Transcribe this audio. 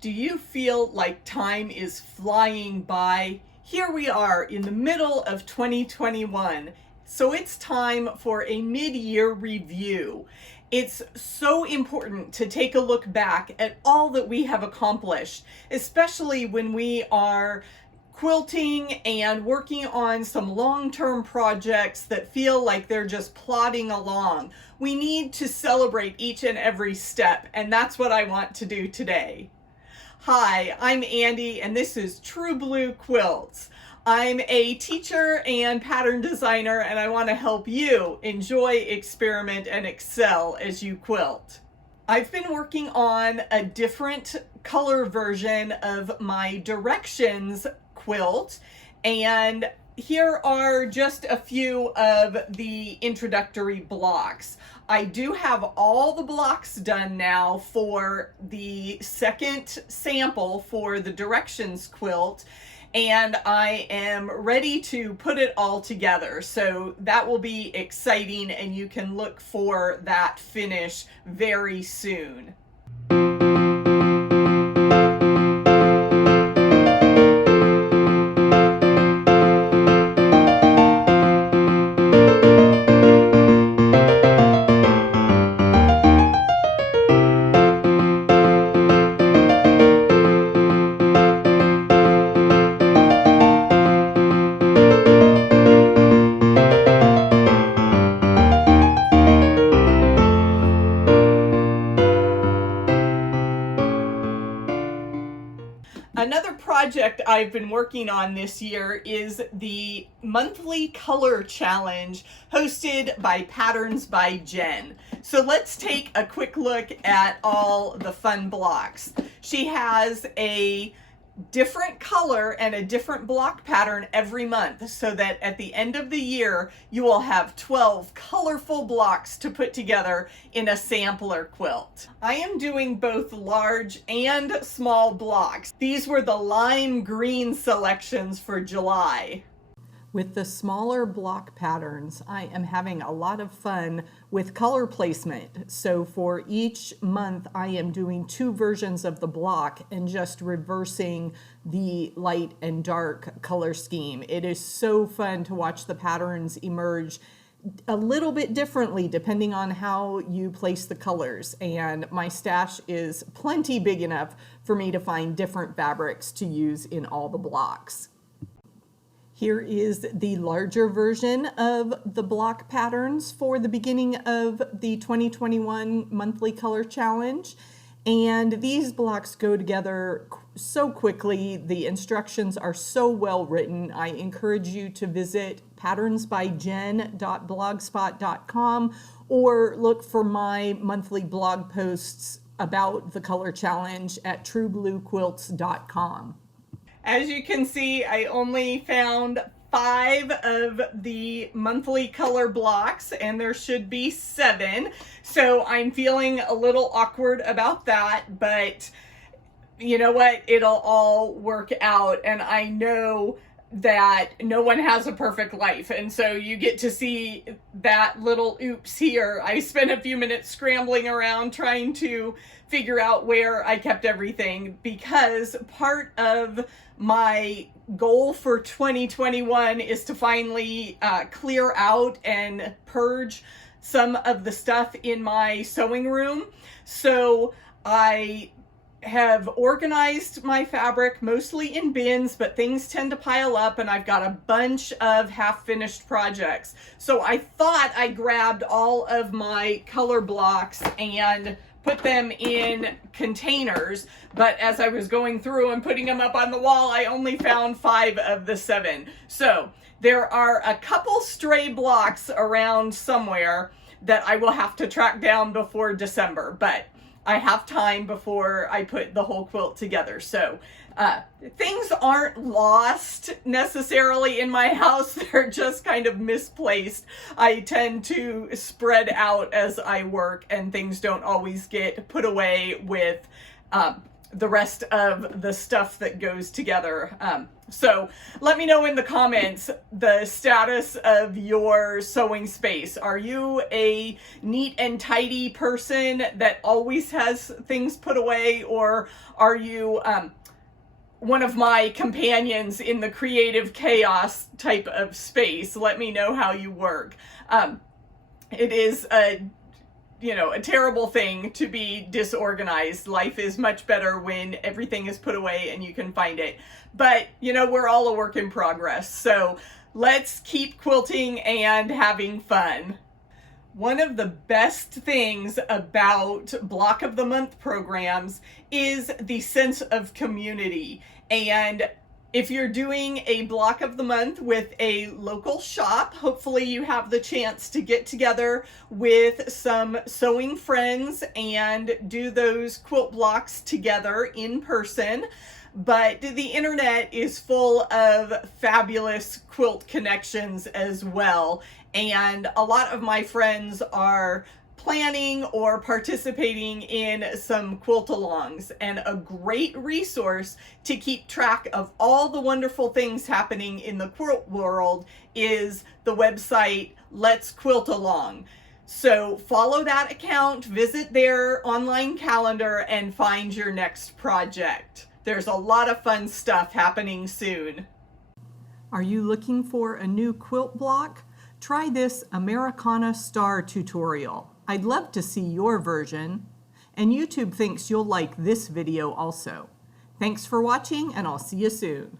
Do you feel like time is flying by? Here we are in the middle of 2021, so it's time for a mid-year review. It's so important to take a look back at all that we have accomplished, especially when we are quilting and working on some long-term projects that feel like they're just plodding along. We need to celebrate each and every step, and that's what I want to do today. Hi, I'm Andy, and this is True Blue Quilts. I'm a teacher and pattern designer, and I want to help you enjoy, experiment, and excel as you quilt. I've been working on a different color version of my directions quilt, and here are just a few of the introductory blocks. I do have all the blocks done now for the second sample for the directions quilt, and I am ready to put it all together. So that will be exciting, and you can look for that finish very soon. Another project I've been working on this year is the monthly color challenge hosted by Patterns by Jen. So let's take a quick look at all the fun blocks. She has a different color and a different block pattern every month, so that at the end of the year you will have 12 colorful blocks to put together in a sampler quilt. I am doing both large and small blocks. These were the lime green selections for July. With the smaller block patterns, I am having a lot of fun with color placement. So for each month, I am doing two versions of the block and just reversing the light and dark color scheme. It is so fun to watch the patterns emerge a little bit differently depending on how you place the colors. And my stash is plenty big enough for me to find different fabrics to use in all the blocks. Here is the larger version of the block patterns for the beginning of the 2021 monthly color challenge. And these blocks go together so quickly. The instructions are so well written. I encourage you to visit patternsbyjen.blogspot.com or look for my monthly blog posts about the color challenge at truebluequilts.com. As you can see, I only found 5 of the monthly color blocks, and there should be 7. So I'm feeling a little awkward about that, but you know what? It'll all work out, and I know that no one has a perfect life, and so you get to see that little oops here. I spent a few minutes scrambling around trying to figure out where I kept everything, because part of my goal for 2021 is to finally clear out and purge some of the stuff in my sewing room. So I have organized my fabric mostly in bins, but things tend to pile up, and I've got a bunch of half-finished projects. So I thought I grabbed all of my color blocks and put them in containers, but as I was going through and putting them up on the wall, I only found 5 of the 7. So there are a couple stray blocks around somewhere that I will have to track down before December, but I have time before I put the whole quilt together. So things aren't lost necessarily in my house. They're just kind of misplaced. I tend to spread out as I work, and things don't always get put away with the rest of the stuff that goes together. So let me know in the comments the status of your sewing space. Are you a neat and tidy person that always has things put away, or are you one of my companions in the creative chaos type of space? Let me know how you work. It is a terrible thing to be disorganized. Life is much better when everything is put away and you can find it. But, we're all a work in progress. So let's keep quilting and having fun. One of the best things about Block of the Month programs is the sense of community. And if you're doing a Block of the Month with a local shop, hopefully you have the chance to get together with some sewing friends and do those quilt blocks together in person. But the internet is full of fabulous quilt connections as well. And a lot of my friends are planning or participating in some quilt-alongs, and a great resource to keep track of all the wonderful things happening in the quilt world is the website Let's Quilt Along. So follow that account, visit their online calendar, and find your next project. There's a lot of fun stuff happening soon. Are you looking for a new quilt block? Try this Americana Star tutorial. I'd love to see your version, and YouTube thinks you'll like this video also. Thanks for watching, and I'll see you soon.